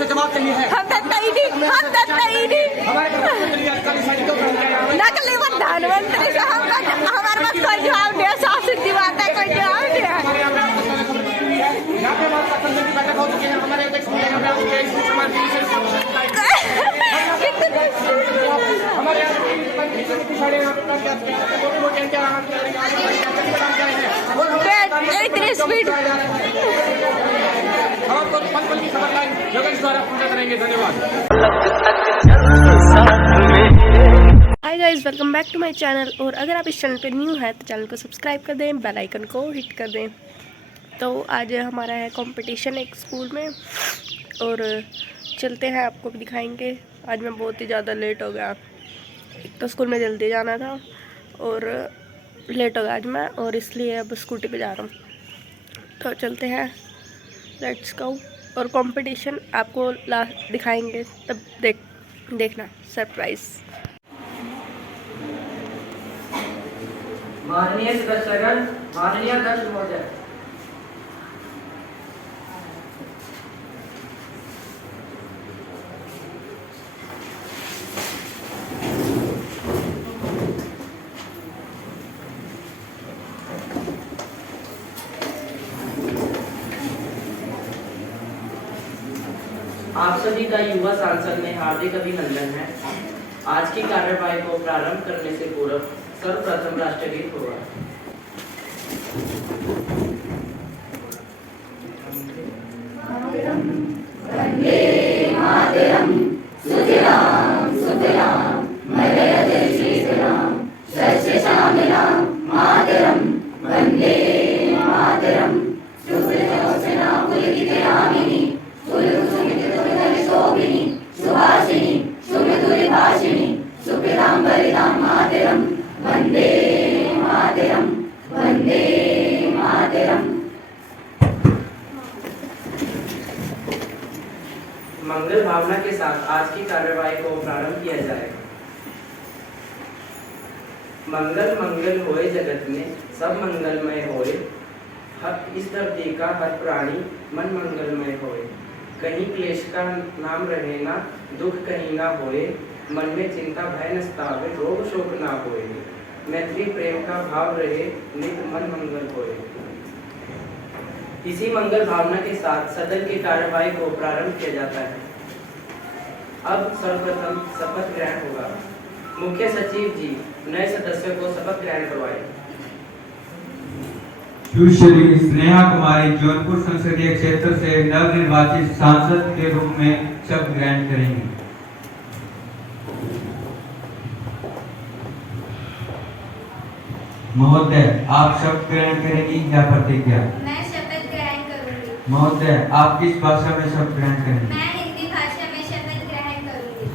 आपसे जवाब चाहिए है। हम देते ही नहीं, हम देते ही नहीं। नकली प्रधानमंत्री से हमारे पास कोई जवाब नहीं है। साफ सीधी बात है, कोई जवाब नहीं है। यहाँ पे हमारे साथ संसद की बैठक हो चुकी है। हमारे अध्यक्ष महोदय यहाँ पे आ चुके हैं। इस समाज के विषय हमारे यहाँ इतनी speed hi guys, welcome back to my channel. और अगर आप इस चैनल पे न्यू हैं तो चैनल को सब्सक्राइब कर दें, बेल आइकन को हिट कर दें। तो आज हमारा है कंपटीशन एक स्कूल में, और चलते हैं, आपको भी दिखाएंगे। आज मैं बहुत ही ज़्यादा लेट हो गया। एक तो स्कूल में जल्दी जाना था और लेट हो गया आज मैं, और इसलिए अब स्कूटी पे जा रहा हूँ। तो चलते हैं, लेट्स गो। और कंपटीशन आपको लास्ट दिखाएंगे, तब देखना सरप्राइज। माननीय सदस्यगण, माननीय अध्यक्ष महोदय, आप सभी का युवा सांसद में हार्दिक अभिनंदन है। आज की कार्यवाही को प्रारंभ करने से पूर्व सर्वप्रथम राष्ट्रगीत होगा। वंदे मातरम, सुजलाम सुफलाम मलयज शीतलाम सस्य श्यामलाम मातरम। वंदे मातरम, सुजलोचना पुलकितयामिनी शोभिनी सुहासिनी सुमधुर भाषिणी सुपीतांबरितां मातरम। वंदे मातरम, वंदे मातरम। मंगल भावना के साथ आज की कार्यवाही को प्रारंभ किया जाएगा। मंगल मंगल होए जगत में सब मंगलमय होए, हर इस धरती का हर प्राणी मन मंगलमय होए। कहीं क्लेश का नाम रहे ना, दुख कहीं ना होए, मन में चिंता भय न सतावे, रोग शोक ना होए। मैत्री प्रेम का भाव रहे, नित मन मंगल होए। इसी मंगल भावना के साथ सदन की कार्यवाही को प्रारंभ किया जाता है। अब सर्वप्रथम शपथ ग्रहण होगा। मुख्य सचिव जी नए सदस्यों को शपथ ग्रहण करवाएं। सुश्री स्नेहा कुमारी जौनपुर संसदीय क्षेत्र से नवनिर्वाचित सांसद के रूप में शपथ ग्रहण करेंगी। महोदय, आप शपथ ग्रहण करेंगी या प्रतिज्ञा? मैं शपथ ग्रहण करूंगी। महोदय, आप किस भाषा में शपथ ग्रहण करेंगी? मैं हिंदी भाषा में शपथ ग्रहण करूंगी।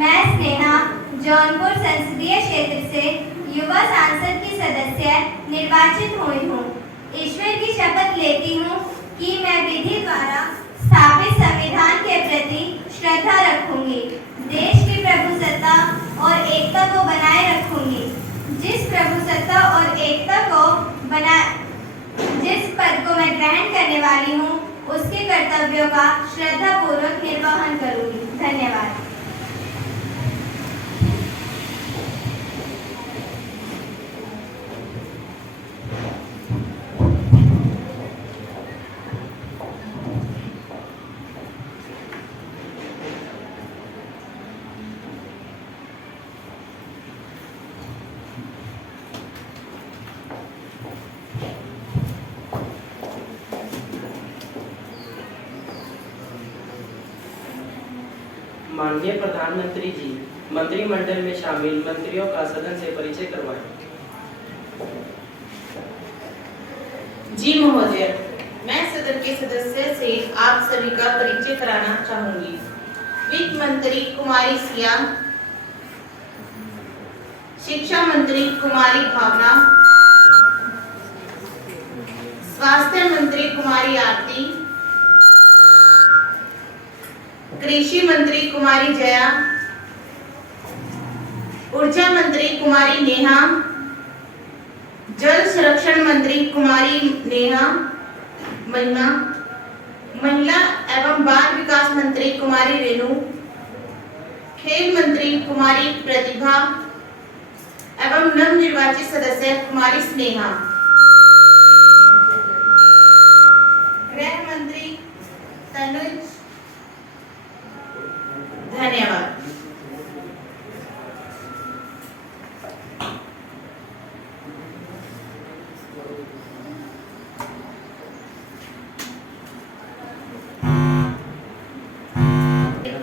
मैं स्नेहा जौनपुर संसदीय क्षेत्र से युवा सांसद की सदस्य निर्वाचित हुई हूँ। ईश्वर की शपथ लेती हूँ कि मैं विधि द्वारा स्थापित संविधान के प्रति श्रद्धा रखूंगी, देश की प्रभुसत्ता और एकता को बनाए रखूंगी। जिस प्रभुसत्ता और एकता को जिस पद को मैं ग्रहण करने वाली हूँ, उसके कर्तव्यों का श्रद्धापूर्वक निर्वहन करूंगी। धन्यवाद। माननीय प्रधानमंत्री जी मंत्रिमंडल में शामिल मंत्रियों का सदन से परिचय करवाएं। जी महोदय, मैं सदन के सदस्य से आप सभी का परिचय कराना चाहूंगी। वित्त मंत्री कुमारी सिया, शिक्षा मंत्री कुमारी भावना, स्वास्थ्य मंत्री कुमारी आरती, कृषि मंत्री कुमारी जया, ऊर्जा मंत्री कुमारी नेहा, जल संरक्षण मंत्री कुमारी नेहा, महिला एवं बाल विकास मंत्री कुमारी रेणु, खेल मंत्री कुमारी प्रतिभा एवं नवनिर्वाचित सदस्य कुमारी स्नेहा, गृह मंत्री तनुज। धन्यवाद।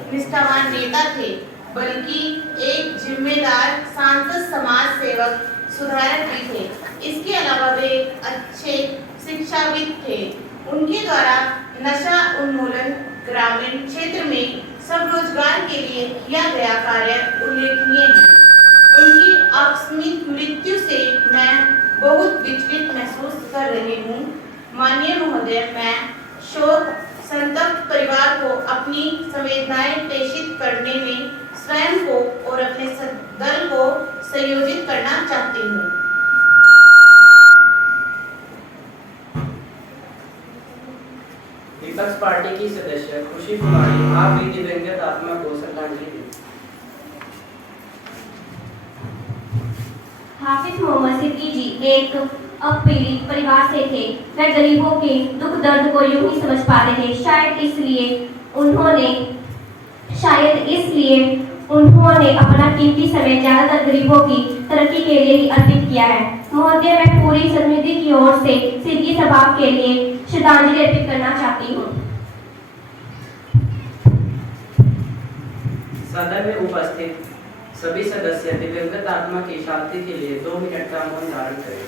निष्ठावान नेता थे, बल्कि एक जिम्मेदार सांसद, समाज सेवक, सुधारक भी थे। इसके अलावा वे एक अच्छे शिक्षाविद थे। उनके द्वारा नशा उन्मूलन, ग्रामीण क्षेत्र में स्वरोजगार के लिए किया गया कार्य उल्लेखनीय है। उनकी आकस्मिक मृत्यु से मैं बहुत विचलित महसूस कर रही हूँ। माननीय महोदय, मैं शोक संतप्त परिवार को अपनी संवेदनाएं प्रेषित करने में स्वयं को और अपने दल को संयोजित करना चाहती हूँ। विपक्ष पार्टी की सदस्य खुशी कुमारी, आप भी दिवंगत आत्मा को श्रद्धांजलि दें। हाफिज मोहम्मद सिद्दीकी जी एक अपीड़ित परिवार से थे। वह गरीबों के दुख दर्द को यूं ही समझ पाते थे। शायद इसलिए उन्होंने अपना कीमती समय ज्यादातर गरीबों की तरक्की के लिए ही अर्पित किया है। महोदय, मैं पूरी समिति की ओर से सिद्दीकी साहब के लिए श्रद्धांजलि अर्पित करना चाहती हूँ। सदन में उपस्थित सभी सदस्य दिवंगत आत्मा की शांति के लिए 2 मिनट का मौन धारण करें।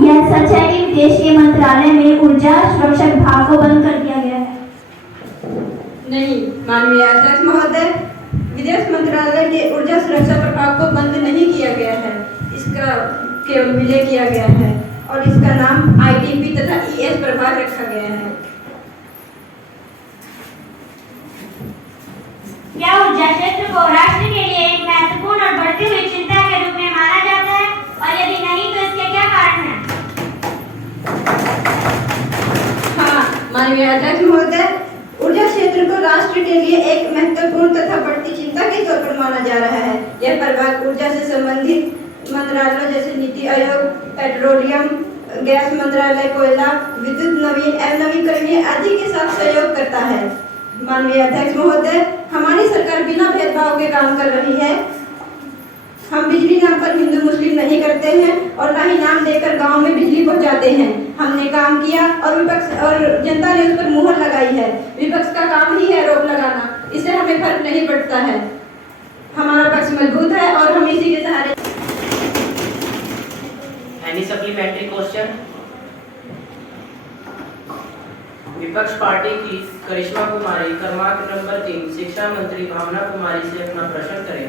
यह सच है कि विदेश के मंत्रालय में ऊर्जा सुरक्षा विभाग को बंद कर दिया गया है? नहीं माननीय अध्यक्ष महोदय, विदेश मंत्रालय के ऊर्जा सुरक्षा विभाग को बंद नहीं किया गया है। इसका केवल विलय किया गया है और इसका नाम ITP तथा ES प्रभाग रखा गया है। क्या ऊर्जा क्षेत्र को राष्ट्र के लिए एक महत्वपूर्ण और बढ़ती हुई चिंता के रूप में माना जाता है, और यदि नहीं तो इसके क्या कारण हैं? हाँ माननीय अध्यक्ष महोदय, ऊर्जा क्षेत्र को राष्ट्र के लिए एक महत्वपूर्ण तथा बढ़ती चिंता के तौर पर माना जा रहा है। यह प्रभाग ऊर्जा से संबंधित मंत्रालयों जैसे नीति आयोग, पेट्रोलियम गैस मंत्रालय, कोयला, विद्युत नवीन एवं नवीकरणीय आदि के साथ सहयोग करता है। माननीय अध्यक्ष महोदय, हमारी सरकार बिना भेदभाव के काम कर रही है। हम बिजली नाम पर हिंदू मुस्लिम नहीं करते हैं और न ही नाम देकर गांव में बिजली पहुंचाते हैं। हमने काम किया और विपक्ष और जनता ने उस पर मुहर लगाई है। विपक्ष का काम ही है रोक लगाना, इससे हमें फर्क नहीं पड़ता है। हमारा पक्ष मजबूत है और हम इसी के सहारे। Any supplementary question? विपक्ष पार्टी की करिश्मा कुमारी, क्रमांक नंबर 3, शिक्षा मंत्री भावना कुमारी से अपना प्रश्न करें।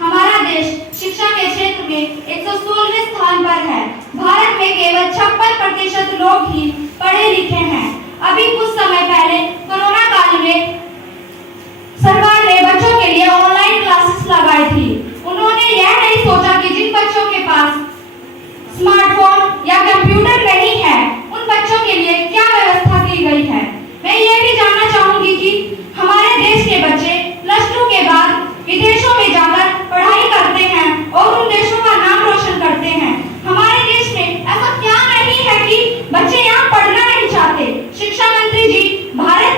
हमारा देश शिक्षा के क्षेत्र में 116वें स्थान पर है। भारत में केवल 56% लोग ही पढ़े लिखे हैं। अभी कुछ समय पहले कोरोना काल में सरकार ने बच्चों के लिए ऑनलाइन क्लासेस लगाई थी। उन्होंने यह नहीं सोचा कि जिन बच्चों के पास स्मार्टफोन या कंप्यूटर नहीं है, उन बच्चों के लिए क्या व्यवस्था की गई है। मैं ये भी जानना चाहूंगी कि हमारे देश के बच्चे +2 के बाद विदेशों में जाकर पढ़ाई करते हैं और उन देशों का नाम रोशन करते हैं। हमारे देश में ऐसा क्या नहीं है कि बच्चे यहाँ पढ़ना नहीं चाहते। शिक्षा मंत्री जी, भारत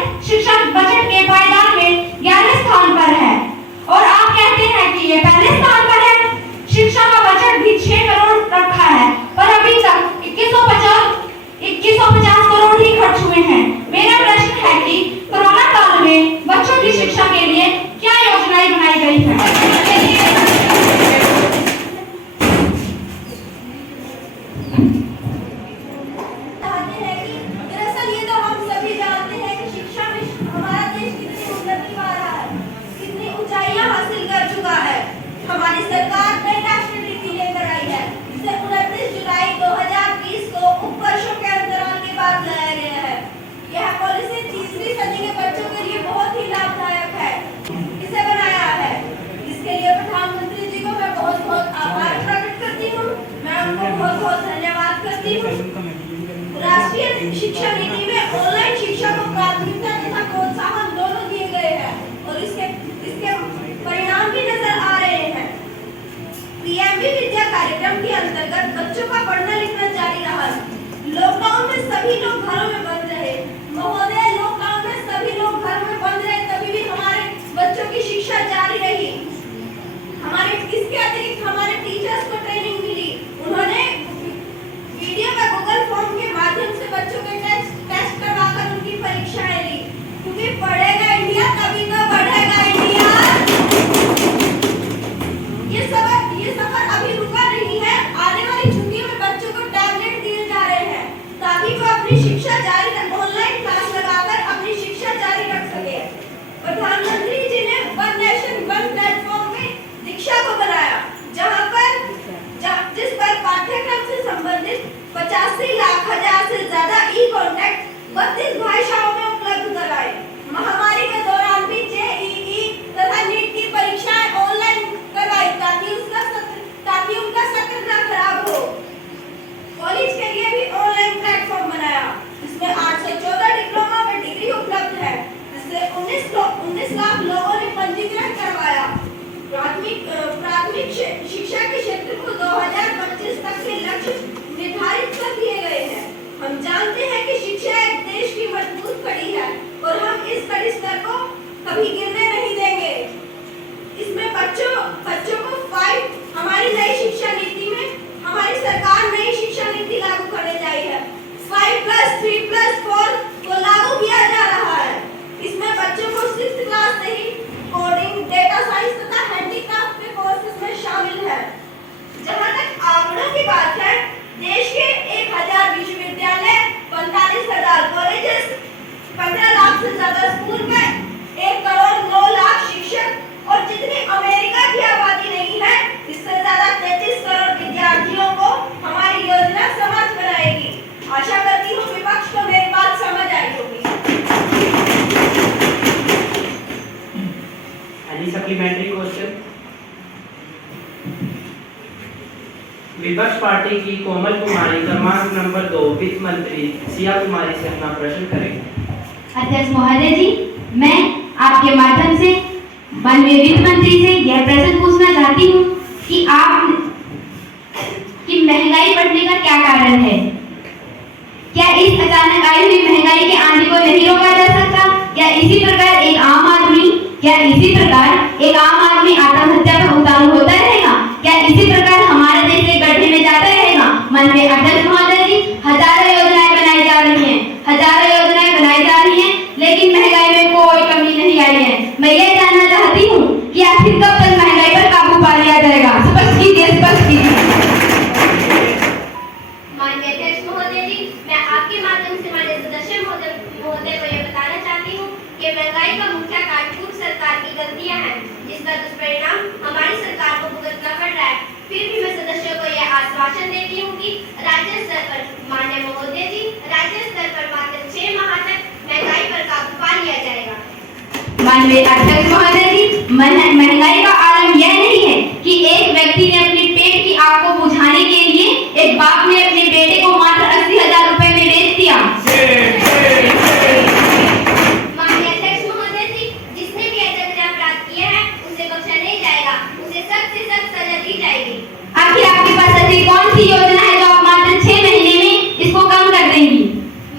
चाहते हैं कि दरअसल ये तो हम सभी जानते हैं कि शिक्षा में हमारा देश कितनी उन्नति पा रहा है, कितनी ऊंचाइयां हासिल कर चुका है। हमारी सरकार नई राष्ट्रीय नीति लेकर आई है, जिसे 29 जुलाई 2020 को उपवर्षों के अंतराल के बाद लाया गया है। यह पॉलिसी तीसरी सदी के बच्चों के लिए बहुत ही लाभदायक है। इसे बनाया है, इसके लिए प्रधानमंत्री जी को मैं बहुत बहुत आभार प्रकट करती हूँ। मैं उनको बहुत बहुत धन्यवाद करती हूँ। राष्ट्रीय शिक्षा नीति में ऑनलाइन शिक्षा को प्राथमिकता तथा प्रोत्साहन दोनों दिए गए हैं और इसके परिणाम भी नजर आ रहे हैं। पीएमबी विद्या कार्यक्रम के अंतर्गत बच्चों का पढ़ना लिखना जारी रहा। लॉकडाउन में सभी लोग घरों में बंद रहे। महोदय, लॉकडाउन में सभी लोग घरों में बंद रहे, तभी भी हमारे बच्चों की शिक्षा जारी रही। इसके अतिरिक्त हमारे टीचर्स को ट्रेनिंग मिली। उन्होंने वीडियो व गूगल फॉर्म के माध्यम से बच्चों के टेस्ट करवाकर उनकी परीक्षाएं ली, क्योंकि पढ़ेगा इंडिया तभी तो बढ़ेगा इंडिया। ये सफर अभी रुका नहीं है। आने वाली छुट्टियों में बच्चों को टैबलेट दिए जा रहे हैं ताकि वो अपनी शिक्षा जारी ऑनलाइन क्लास लगाकर अपनी शिक्षा जारी रख सके। प्रधानमंत्री जी ने वन नेशन वन प्लेटफॉर्म में दीक्षा को बनाया, जिस पर पाठ्यक्रम से संबंधित 85,00,000 से ज्यादा ई-कॉन्टेक्ट 32 भाषाओं में उपलब्ध कराए। महामारी के दौरान भी जेईई तथा नीट की परीक्षाएं ऑनलाइन करवाई ताकि उनका सत्र न खराब हो। कॉलेज के लिए भी ऑनलाइन प्लेटफॉर्म बनाया, इसमें 814 डिप्लोमा व डिग्री उपलब्ध है, जिससे 19 लाख लोगों ने पंजीकरण करवाया। प्राथमिक शिक्षा के क्षेत्र को 2025 तक के लक्ष्य निर्धारित कर दिए गए हैं। हम जानते हैं कि शिक्षा एक देश की मजबूत कड़ी है और हम इस कड़ी स्तर को कभी गिरने नहीं देंगे। इसमें बच्चों को हमारी नई शिक्षा नीति में हमारी सरकार नई शिक्षा नीति लागू करने जा रही है। 5+3+4 को लागू किया जा रहा है। इसमें बच्चों को 6th क्लास से ही कोडिंग, डेटा साइंस तथा हैंडीक्राफ्ट के कोर्सेज में शामिल है। जहां तक आंकड़ों की बात है, देश के 1000 विश्वविद्यालय, 45,000 कॉलेजेस, 15 लाख से ज्यादा स्कूल में 1,09,00,000 शिक्षक और जितनी अमेरिका की आबादी नहीं है, इससे ज्यादा 33 करोड़ विद्यार्थियों को हमारी योजना समझ बनाएगी। आशा करती हूँ विपक्ष को मेरी बात समझ आई होगी। Any supplementary question? विपक्ष पार्टी की कोमल कुमारी क्रमांक नंबर 2 वित्त मंत्री सिया कुमारी से अपना प्रश्न करेंगे। अध्यक्ष महोदय जी, मैं आपके माध्यम से माननीय वित्त मंत्री से यह प्रश्न पूछना चाहती हूँ कि महंगाई बढ़ने का क्या कारण है? क्या इस अचानक आई हुई महंगाई के आंधी को नहीं रोका जा सकता? क्या इसी प्रकार एक आम आदमी आत्महत्या का उतारू होता रहेगा? क्या इसी प्रकार हमारा देश एक गड्ढे में जाता रहेगा? माननीय अध्यक्ष महोदय जी, हजारों योजनाएं बनाई जा रही हैं, लेकिन महंगाई में कोई कमी नहीं आई है। मैं ये जानना चाहती हूँ कि आखिर कब तक महंगाई पर काबू पा लिया जाएगा? स्पष्ट कीजिए। माननीय अध्यक्ष महोदय जी, मैं आपके माध्यम से माननीय सदस्य महोदय को यह बताना चाहती हूँ कि महंगाई का मुख्य कारण पूर्व सरकार की गलतियाँ हैं, जिसका दुष्परिणाम हमारी सरकार को भुगतना पड़ रहा है। फिर भी मैं सदस्यों को यह आश्वासन देती हूँ कि राज्य स्तर पर माननीय महोदय जी, राज्य स्तर पर मात्र 6 माह तक महंगाई पर काबू पा लिया जाएगा। माननीय अध्यक्ष महोदय जी, महंगाई का आलम यह नहीं है कि एक व्यक्ति ने अपने पेट की आग को बुझाने के लिए एक बाप ने अपने बेटे को मात्र 80,000 रुपए में बेच दिया। माननीय अध्यक्ष महोदय जी, जिसने भी ऐसा अपराध किया है उसे बख्शा नहीं जाएगा, उसे सख्त से सख्त सजा दी जाएगी। आखिर आपके पास ऐसी कौन सी योजना है जो आप मात्र 6 महीने में इसको कम कर देंगी?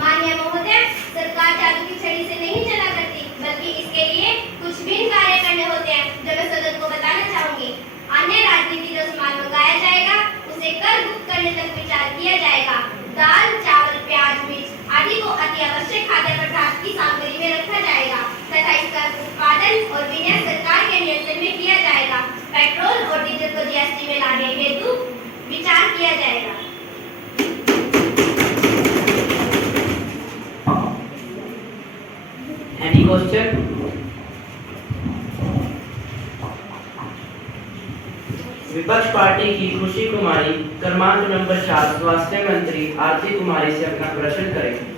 माननीय महोदय, सरकार जादू की छड़ी से नहीं चला करती, बल्कि इसके लिए कुछ भिन्न कार्य करने होते हैं, जो मैं सदन को बताना चाहूंगी। अन्य राजनीति जो सामान मंगाया जाएगा उसे कर मुक्त करने तक विचार किया जाएगा। दाल, चावल, प्याज, मिर्च आदि को अति आवश्यक खाद्य पदार्थ की सामग्री में रखा जाएगा तथा इसका उत्पादन और विनिर्माण सरकार के नियंत्रण में किया जाएगा। पेट्रोल और डीजल को जीएसटी में लाने हेतु विचार किया जाएगा। क्वेश्चन। विपक्ष पार्टी की खुशी कुमारी क्रमांक नंबर 4 स्वास्थ्य मंत्री आरती कुमारी से अपना प्रश्न करेंगे।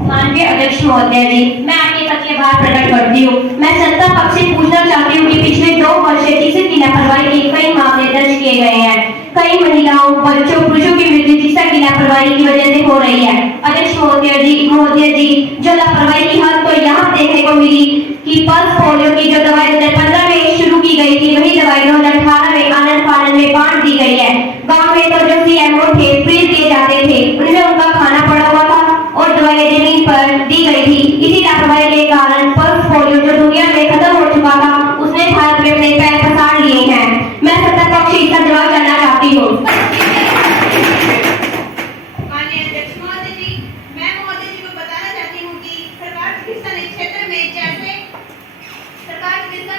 माननीय अध्यक्ष महोदय जी, मैं आपके पद के आभार प्रकट करती हूँ। मैं सत्ता पक्ष से पूछना चाहती हूँ कि पिछले 2 वर्ष से चिकित्सा की लापरवाही के कई मामले दर्ज किए गए हैं। कई महिलाओं, बच्चों, पुरुषों की मृत्यु चिकित्सा की लापरवाही की वजह से हो रही है। अध्यक्ष महोदय जी, जो लापरवाही की हद तो यहाँ देखने को मिली कि पल्स पोलियो की जो दवाई 2015 में शुरू की गई थी, वही दवाई 2018 में आनंद फानन में बांट दी गई है। गाँव में तो जो CMO थे, फ्रीज किए जाते थे, उनमें उनका खाना पड़ा हुआ था और दवाई जमीन पर दी गई थी। इसी लापरवाही के कारण पल्स पोलियो जो दुनिया में खत्म हो चुका था, उसने भारत में अपने पैर पसार लिए हैं। मैं सत्ता पक्ष से इसका जवाब जानना चाहती हूँ। माननीय अध्यक्ष महोदय जी, मैं महोदय जी को बताना चाहती हूँ कि सरकार चिकित्सा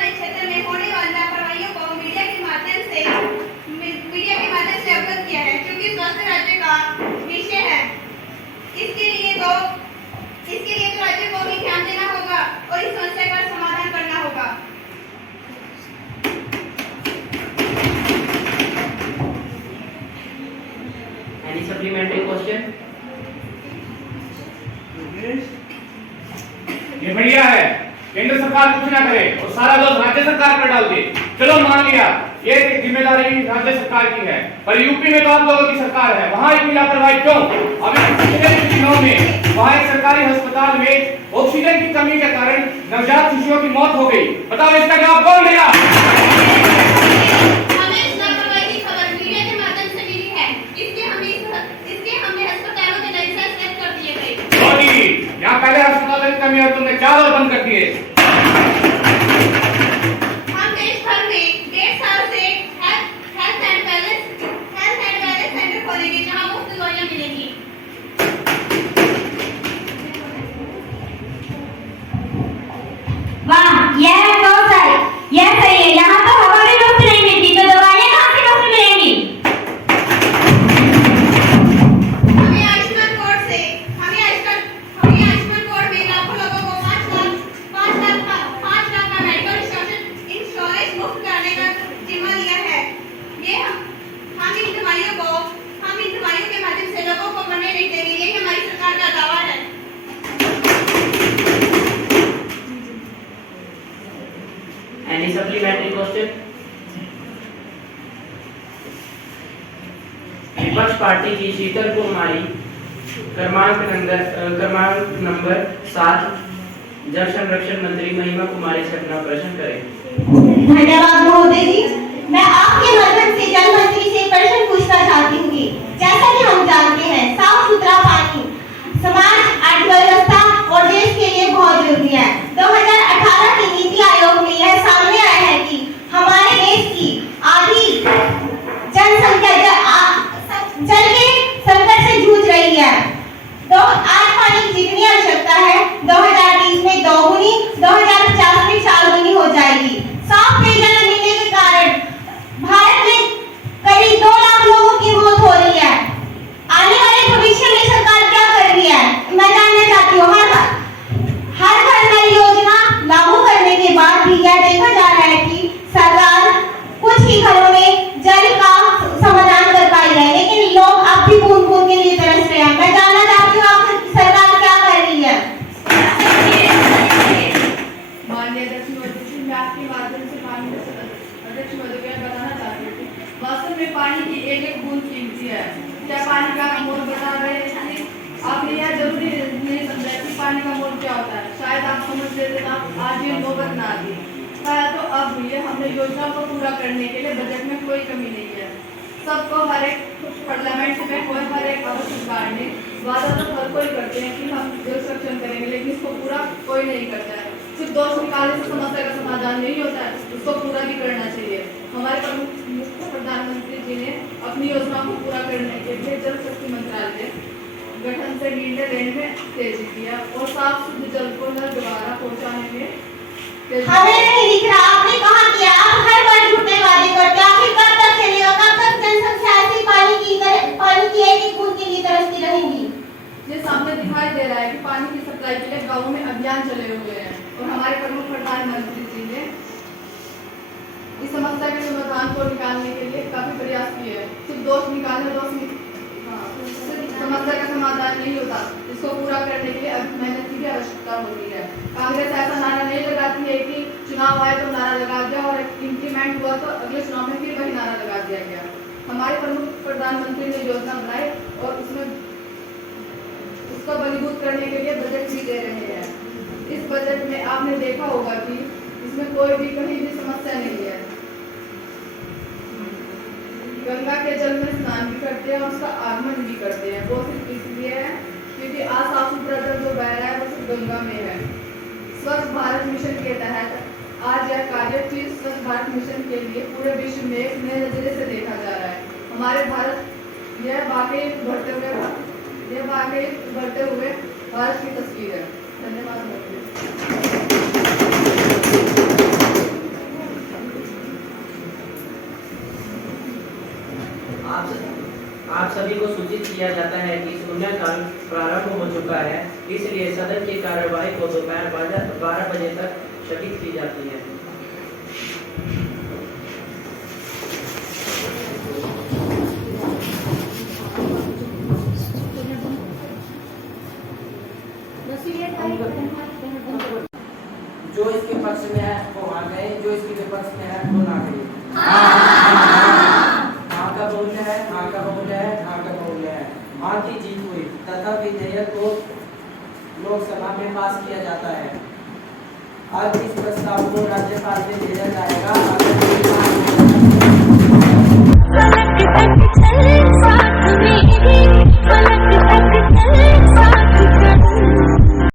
क्षेत्र में होने वाली लापरवाहियों को मीडिया के माध्यम से अवगत किया है, क्योंकि स्वास्थ्य राज्य का विषय है। इसके लिए तो राज्य को भी ध्यान देना होगा और इस समस्या का समाधान करना होगा। Any supplementary question? ये बढ़िया है, केंद्र सरकार कुछ ना करे और सारा दोष राज्य सरकार पर डाल दे। चलो मान लिया ये जिम्मेदारी राज्य सरकार की है, पर यूपी में तो आप लोगों की सरकार है, वहाँ इतनी लापरवाही क्यों? अभी पिछले कुछ दिनों में वहाँ एक सरकारी अस्पताल में ऑक्सीजन की कमी के कारण नवजात शिशुओं की मौत हो गई। बताओ इसका जवाब कौन देगा? हमें इस लापरवाही की खबर मीडिया के माध्यम से मिली है, इसके हमें अस्पतालों के लाइसेंस रद्द कर दिए गए। यहाँ पहले अस्पताल की कमी है, तुमने 4 और बंद कर दिए। हम देश भर में 1.5 साल से हेल्थ एंड वेलनेस सेंटर खोलेंगे, जहां मुफ्त दवाइयां मिलेंगी। वाह, यह सही है। यहाँ तो हवा भी मुफ्त नहीं मिलती, तो दवाइयाँ कहाँ से मुफ्त मिलेंगी? हमें आयुष्मान कार्ड में लाखों लोगों को 5 लाख का मेडिकल इंश्योरेंस मुफ्त करने का जिम्मा लिया है। ये हम इन दवाइयों के माध्यम से लोगों को मरने नहीं देंगे। यही हमारी सरकार का दावा है। Any supplementary question? विपक्ष पार्टी की शीतल कुमारी क्रमांक नंबर 7 जल संरक्षण मंत्री महिमा कुमारी से अपना प्रश्न करें। धन्यवाद महोदय जी। मैं आपके माध्यम से जल मंत्री से प्रश्न पूछना चाहती हूँ कि जैसा कि हम जानते हैं, साफ सुथरा पानी समाज, अर्थव्यवस्था और देश के लिए बहुत जरूरी है। 2018 की नीति आयोग में यह सामने आया है कि हमारे देश की आधी जनसंख्या जल के संकट से जूझ रही है। तो आज पानी की जितनी आवश्यकता है 2030 में 2 गुनी, 2050 में 4 गुनी हो जाएगी। साफ पेयजल मिलने के कारण भारत में करीब 2 लाख लोगों की मौत हो रही है। आने वाले भविष्य में सरकार क्या कर रही है, मैं जानना चाहती हूँ। हर घर नल योजना लागू करने के बाद भी यह देखा जा रहा है कि सरकार कुछ ही घरों में जल का समाधान कर पाई है, लेकिन लोग अब भी बूंद बूंद के लिए तरस रहे हैं। मैं जानना चाहती हूँ आप सरकार क्या कर रही है। माननीय अध्यक्ष महोदय जी, मैं आपके माध्यम से माननीय अध्यक्ष महोदय को बताना चाहती हूँ वास्तव में पानी की एक एक बूंद कीमती है। क्या पानी का मोल बता रहे हैं? आपने यह जरूरी नहीं समझा कि पानी का मोल क्या होता है। शायद आप समझ लेते ना, आज ये नौबत ना आती। तो अब ये हमने योजना को पूरा करने के लिए बजट में कोई कमी नहीं है। सबको हर एक पार्लियामेंट में हर एक सरकार ने वादा तो हर कोई करते हैं कि हम जल संरक्षण करेंगे, लेकिन इसको पूरा कोई नहीं करता है। सिर्फ दोष निकालने से समस्या का समाधान नहीं होता है, उसको पूरा भी करना चाहिए। हमारे प्रधानमंत्री जी ने अपनी योजना को पूरा करने के लिए जल शक्ति मंत्रालय गठन से निर्णय लेने में तेजी किया और साफ शुद्ध जल को नल द्वारा पहुँचाने में हमें नहीं दिख रहा। आपने कहा कि आप हर बार झूठे वादे करते हैं, आखिर कब तक चलेगा? कब तक जनसंख्या ऐसी पानी की एक एक बूंद के लिए तरसती रहेगी? ये सामने दिखाई दे रहा है कि पानी की सप्लाई के लिए गाँवों में अभियान चले हुए हैं। और हमारे प्रमुख प्रधानमंत्री जी ने इस समस्या के समाधान को निकालने के लिए काफी प्रयास किए हैं। सिर्फ दोष निकालने सिर्फ समस्या का समाधान नहीं होता, इसको पूरा करने के लिए मेहनत की भी आवश्यकता होती है। कांग्रेस ऐसा नारा नहीं लगाती है कि चुनाव आए तो नारा लगा दिया और इंप्लीमेंट हुआ तो अगले चुनाव में फिर वही नारा लगा दिया गया। हमारे प्रमुख प्रधानमंत्री ने योजना बनाई और उसमें उसको बलीभूत करने के लिए बजट भी दे रहे हैं। इस बजट में आपने देखा होगा कि इसमें कोई भी कहीं भी समस्या नहीं है। गंगा के जल में स्नान भी करते हैं और उसका आगमन भी करते हैं। वो सिर्फ इसलिए है क्योंकि आज साफ सुथरा जल जो बह रहा है वो सिर्फ गंगा में है। स्वच्छ भारत मिशन के तहत आज यह कार्य फिर स्वच्छ भारत मिशन के लिए पूरे विश्व में एक नए नजरिए से देखा जा रहा है। हमारे भारत यह वाकई बढ़ते हुए भारत की तस्वीर है। धन्यवाद। आप सभी को सूचित किया जाता है कि शून्यकाल प्रारंभ हो चुका है, इसलिए सदन की कार्यवाही को दोपहर 12 बजे तक स्थगित की जाती है। जो इसके पक्ष में है वो आ गए, जो इसके विपक्ष में है वो ना गए। हाँ का बोल है, हाँ का बोल है, हाँ का बोल है। हाँ की जीत हुई तथा विधेयक को लोकसभा में पास किया जाता है। अब इस प्रस्ताव को राज्यपाल से भेजा जाएगा।